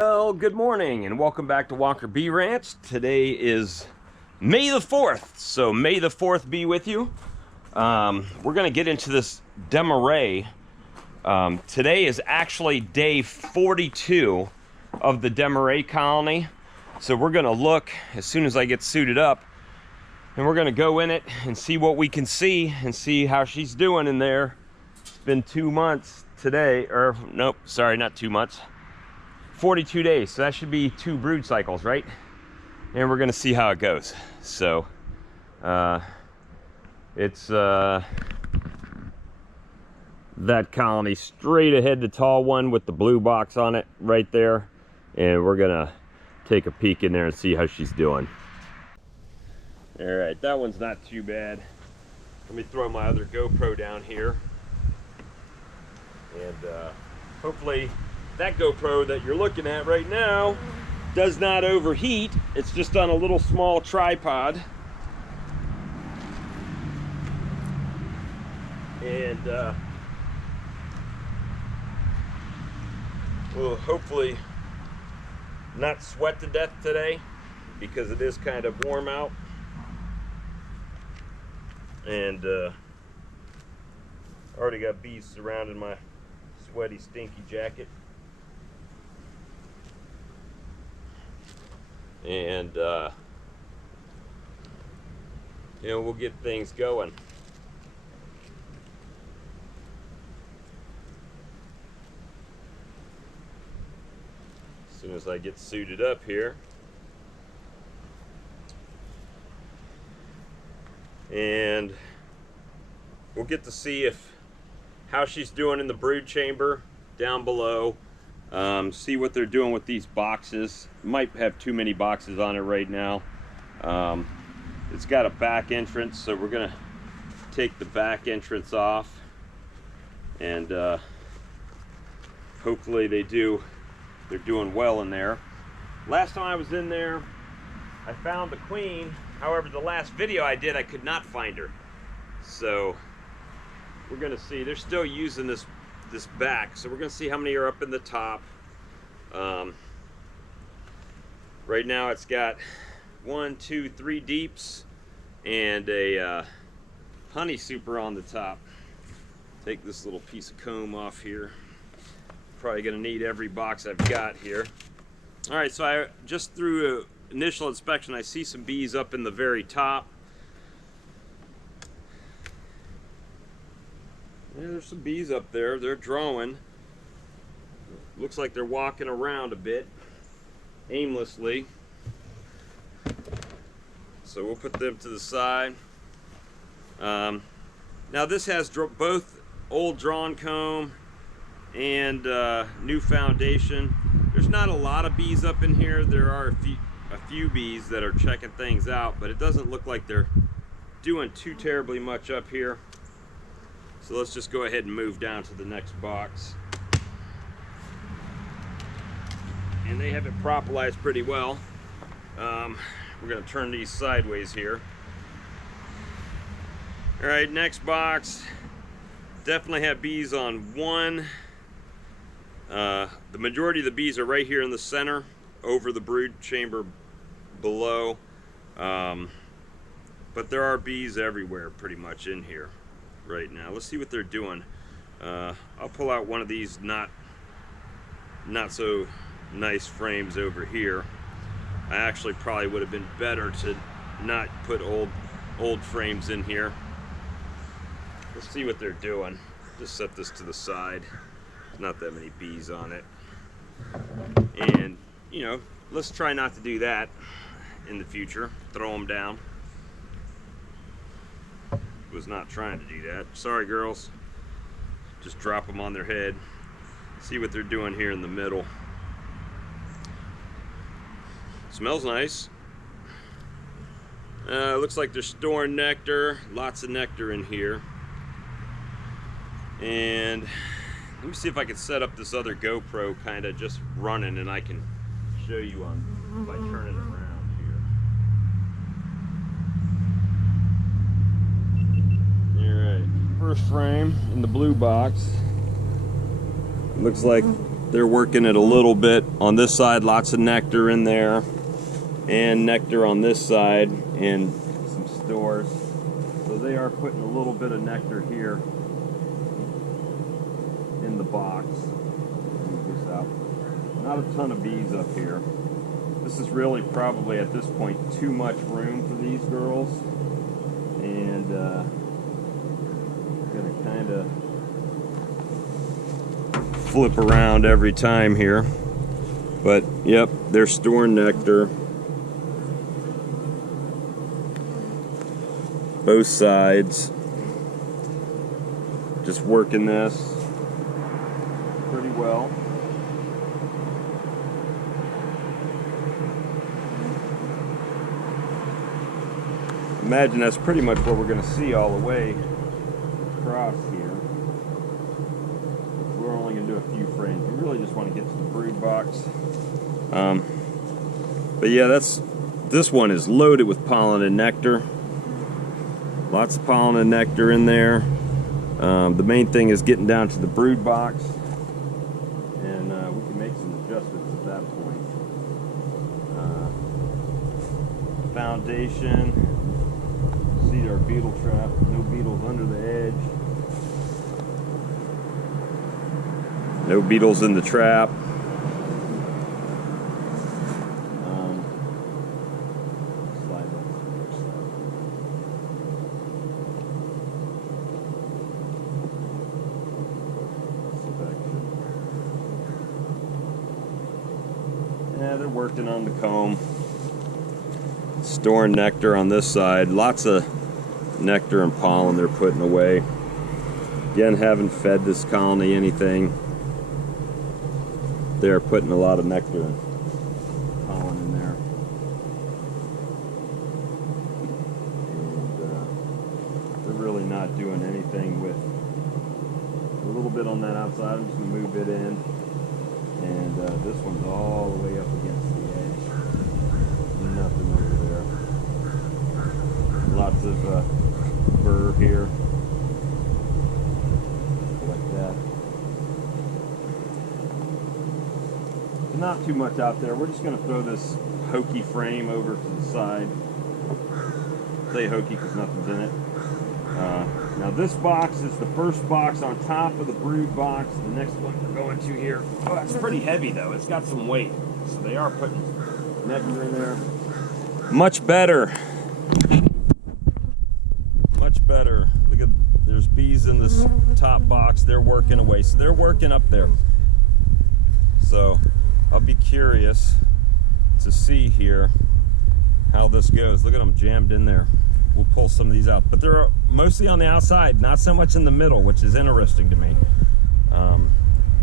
Well, good morning and welcome back to Walker Bee Ranch. Today is May the 4th, so May the 4th be with you. We're going to get into this demarre. Today is actually day 42 of the demarre colony. So we're going to look as soon as I get suited up, and we're going to go in it and see what we can see and see how she's doing in there. It's been 2 months today, or nope, sorry, not 2 months. 42 days, so that should be 2 brood cycles, right? And we're gonna see how it goes. So it's that colony straight ahead, the tall one with the blue box on it right there, and we're gonna take a peek in there and see how she's doing. All right, that one's not too bad. Let me throw my other GoPro down here, and hopefully that GoPro that you're looking at right now does not overheat. It's just on a little small tripod. And we'll hopefully not sweat to death today because it is kind of warm out. And already got bees surrounding my sweaty, stinky jacket. And you know, we'll get things going. As soon as I get suited up here. And we'll get to see how she's doing in the brood chamber down below. See what they're doing with these boxes. Might have too many boxes on it right now. It's got a back entrance, so we're gonna take the back entrance off, and hopefully they're doing well in there. Last time I was in there, I found the queen. However, the last video I did, I could not find her. So we're gonna see. They're still using this back, so we're gonna see how many are up in the top. Right now it's got 1, 2, 3 deeps and a honey super on the top. Take this little piece of comb off here. Probably gonna need every box I've got here. All right, so I just through an initial inspection, I see some bees up in the very top. Yeah, there's some bees up there. They're drawing. Looks like they're walking around a bit aimlessly. So we'll put them to the side. Now this has both old drawn comb and new foundation. There's not a lot of bees up in here. There are a few bees that are checking things out, but it doesn't look like they're doing too terribly much up here. So let's just go ahead and move down to the next box. And they have it propolized pretty well. We're gonna turn these sideways here. All right, next box. Definitely have bees on one. The majority of the bees are right here in the center, over the brood chamber below. But there are bees everywhere pretty much in here right now. Let's see what they're doing. I'll pull out one of these not so nice frames over here. I actually probably would have been better to not put old frames in here. Let's see what they're doing. Just set this to the side. There's not that many bees on it. And you know, let's try not to do that in the future. Throw them down. Was not trying to do that. Sorry, girls. Just drop them on their head. See what they're doing here in the middle. Smells nice. Looks like they're storing nectar. Lots of nectar in here. And let me see if I can set up this other GoPro kind of just running, and I can show you if I turn it around here. All right, first frame in the blue box. Looks like they're working it a little bit. On this side, lots of nectar in there, and nectar on this side, and some stores. So they are putting a little bit of nectar here in the box. Move this out. Not a ton of bees up here. This is really probably at this point too much room for these girls, and gonna kind of flip around every time here. But yep, they're storing nectar both sides, just working this pretty well. Imagine that's pretty much what we're going to see all the way across here. We're only going to do a few frames. We really just want to get to the brood box. But yeah, this one is loaded with pollen and nectar. Lots of pollen and nectar in there. The main thing is getting down to the brood box, and we can make some adjustments at that point. Foundation. See our beetle trap. No beetles under the edge. No beetles in the trap. Slide that yeah, they're working on the comb. Storing nectar on this side. Lots of nectar and pollen they're putting away. Again, haven't fed this colony anything. They're putting a lot of nectar and pollen in there. And they're really not doing anything with a little bit on that outside. I'm just going to move it in. And this one's all the way up against the edge. Nothing over there. Lots of burr here, like that. Not too much out there. We're just going to throw this hokey frame over to the side. I say hokey because nothing's in it. Now this box is the first box on top of the brood box. The next one we're going to here. Oh, it's pretty heavy though. It's got some weight. So they are putting nectar in there. Much better. Much better. Look at, there's bees in this top box. They're working away. So they're working up there. So I'll be curious to see here how this goes. Look at them jammed in there. We'll pull some of these out. But they're mostly on the outside, not so much in the middle, which is interesting to me.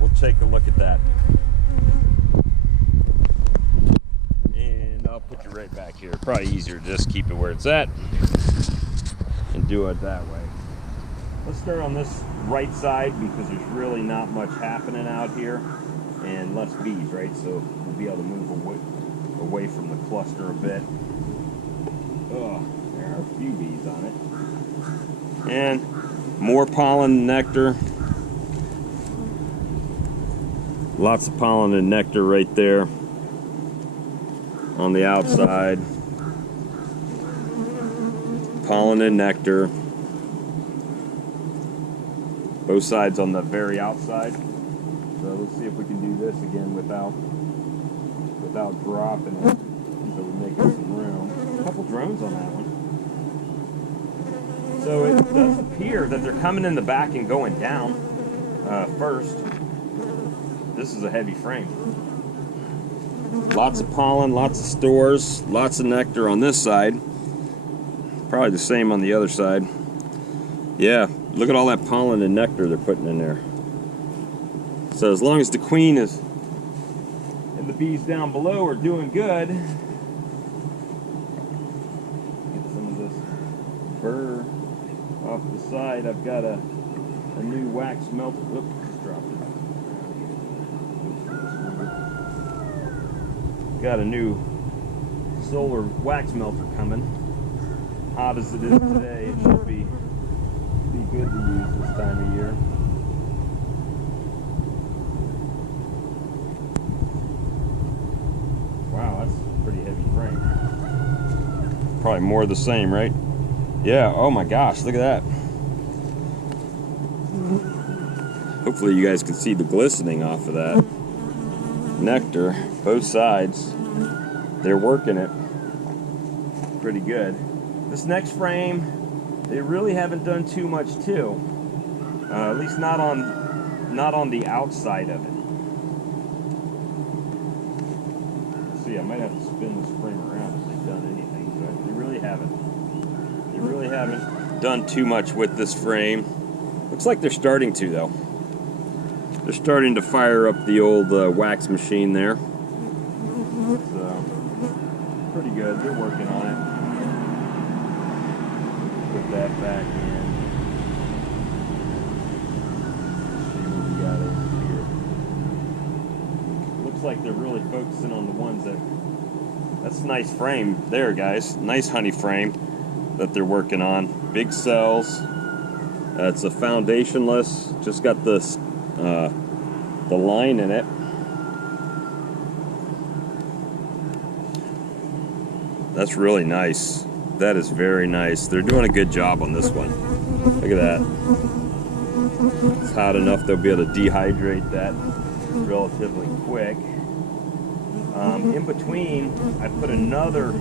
We'll take a look at that. And I'll put you right back here. Probably easier to just keep it where it's at and do it that way. Let's start on this right side because there's really not much happening out here and less bees, right? So we'll be able to move away from the cluster a bit. Oh, there are a few bees on it. And more pollen and nectar. Lots of pollen and nectar right there on the outside. Pollen and nectar. Both sides on the very outside. So let's see if we can do this again without dropping it. So we're making some room. A couple drones on that one. So it does appear that they're coming in the back and going down first. This is a heavy frame. Lots of pollen, lots of stores, lots of nectar on this side. Probably the same on the other side. Yeah, look at all that pollen and nectar they're putting in there. So as long as the queen is and the bees down below are doing good, get some of this burr off the side. I've got a new wax melter. Oops, just dropped it. Got a new solar wax melter coming. Hot as it is today, it should be good to use this time of year. Probably more of the same, right? Yeah, oh my gosh, look at that. Hopefully you guys can see the glistening off of that nectar, both sides. They're working it pretty good. This next frame, they really haven't done too much to. At least not on the outside of it. Let's see, I might have to spin this frame around if they've done anything, but they really haven't. They really haven't done too much with this frame. Looks like they're starting to, though. They're starting to fire up the old wax machine there. So, pretty good. They're working on it. Put that back in. See what we got over here. Looks like they're really focusing on the ones that... That's a nice frame there, guys. Nice honey frame that they're working on. Big cells. It's a foundationless. Just got this the line in it. That's really nice. That is very nice. They're doing a good job on this one. Look at that. It's hot enough they'll be able to dehydrate that relatively quick. In between, I put another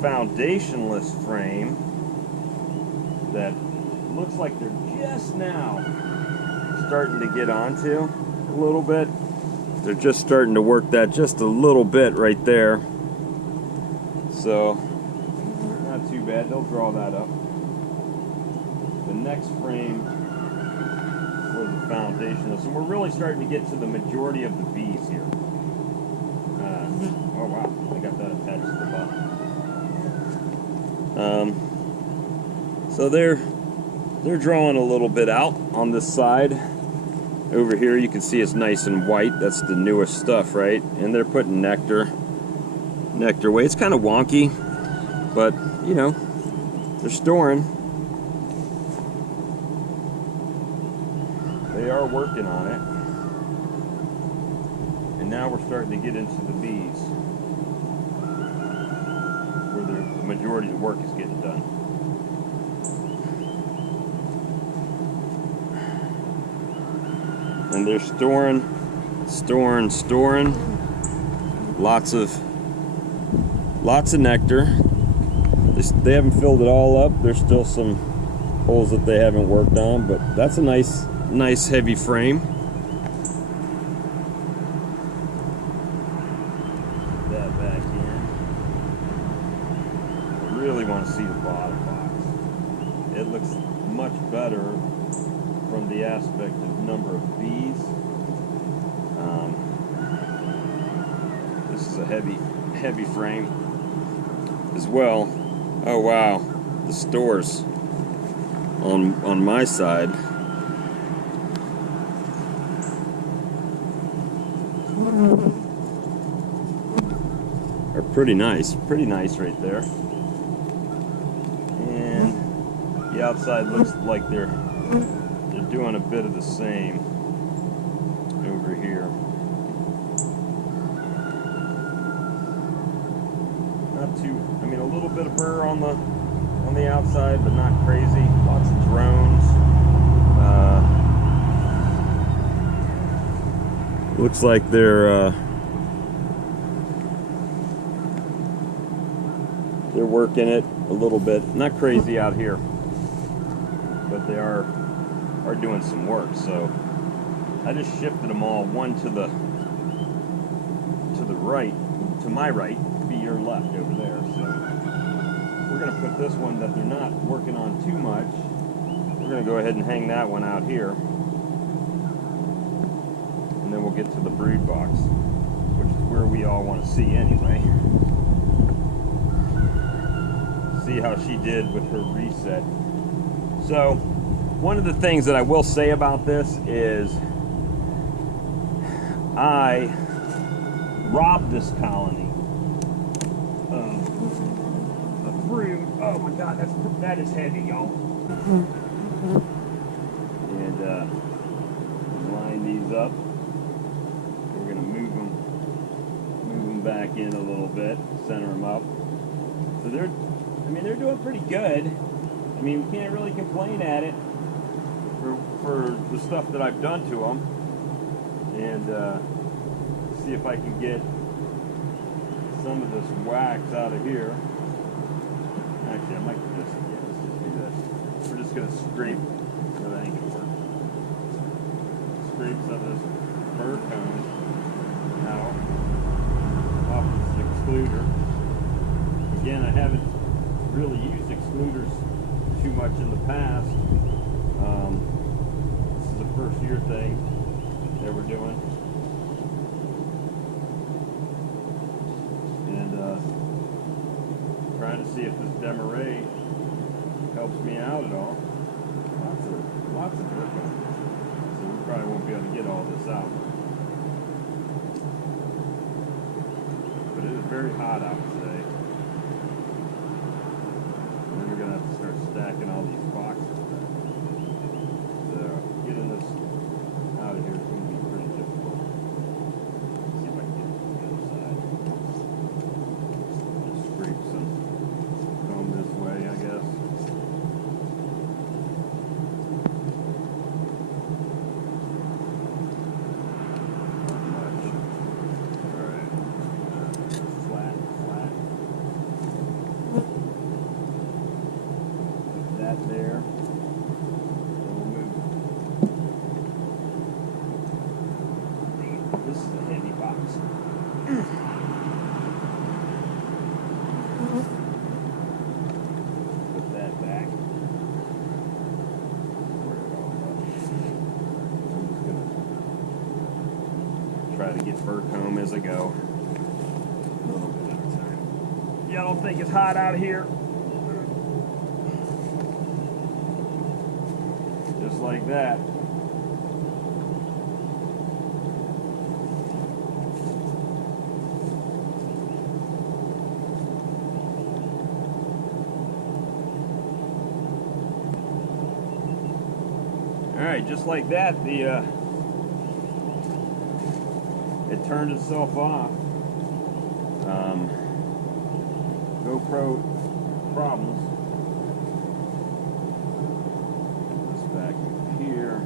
foundationless frame that looks like they're just now starting to get onto a little bit. They're just starting to work that just a little bit right there. So, not too bad. They'll draw that up. The next frame for the foundation. So we're really starting to get to the majority of the bees here. Oh wow, I got that attached to the bottom. So they're drawing a little bit out on this side. Over here you can see it's nice and white. That's the newest stuff, right? And they're putting nectar away. It's kind of wonky, but you know, they're storing. They are working on it. And now we're starting to get into the bees, where the majority of the work is getting done. And they're storing. Lots of nectar. They haven't filled it all up. There's still some holes that they haven't worked on, but that's a nice heavy frame. Put that back in. I really want to see the bottom box. It looks much better from the aspect of number of bees. This is a heavy frame as well. Oh wow, the stores on my side are pretty nice right there. And the outside looks like they're doing a bit of the same over here. Not too, I mean, a little bit of burr on the outside, but not crazy. Lots of drones. Looks like they're working it a little bit. Not crazy out here, but they are doing some work. So I just shifted them all, one to the right, to my right, be your left over there. So we're going to put this one that they're not working on too much. We're going to go ahead and hang that one out here, and then we'll get to the brood box, which is where we all want to see anyway. See how she did with her reset. So one of the things that I will say about this is I robbed this colony of a brood. Oh my God, that is heavy, y'all. And line these up. We're gonna move them back in a little bit, center them up. So I mean, they're doing pretty good. I mean, we can't really complain at it for the stuff that I've done to them. And see if I can get some of this wax out of here. Actually, I might just, yeah, let's just do this. We're just gonna scrape, no, that ain't gonna work. Scrape some of this fur cone out off this excluder. Again, I haven't really used excluders too much in the past. This is a first year thing that we're doing. And trying to see if this demarre helps me out at all. Lots of fur cones. So we probably won't be able to get all this out. But it is very hot out today. And then we're going to have to start stacking all these boxes. So getting this out of here is going to be pretty difficult. Let's see if I can get it to the other side. Just scrape some comb this way, I guess. There. We'll move. This is a heavy box. Put that back. Where it all goes. I'm just gonna try to get fur comb as I go. A little bit at a time. Y'all don't think it's hot out here? Just like that. All right, just like that, it turned itself off. GoPro problems. Back here,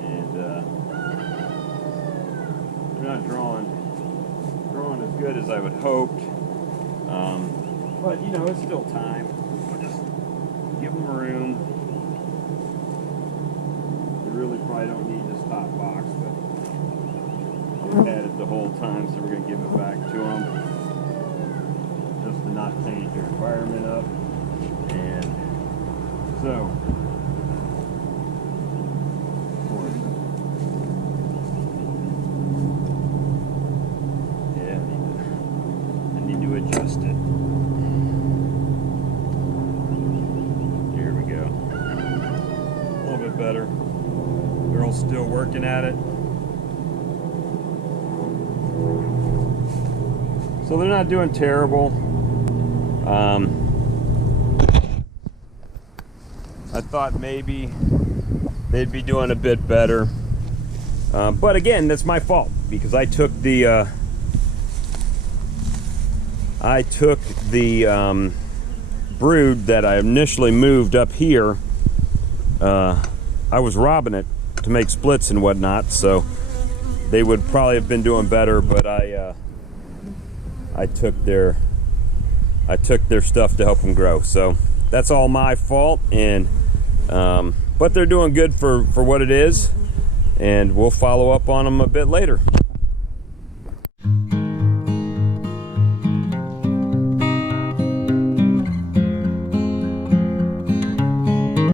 and they're not drawing as good as I would hoped, but you know, it's still time. I'll just give them room. They really probably don't need this top box, but they've had it the whole time, so we're going to give it back to them just to not change their environment up. And so, yeah, I need to adjust it. Here we go. A little bit better. Girl's still working at it. So they're not doing terrible. I thought maybe they'd be doing a bit better, but again, that's my fault because I took the brood that I initially moved up here. I was robbing it to make splits and whatnot, so they would probably have been doing better, but I took their stuff to help them grow. So that's all my fault, and but they're doing good for what it is, and we'll follow up on them a bit later.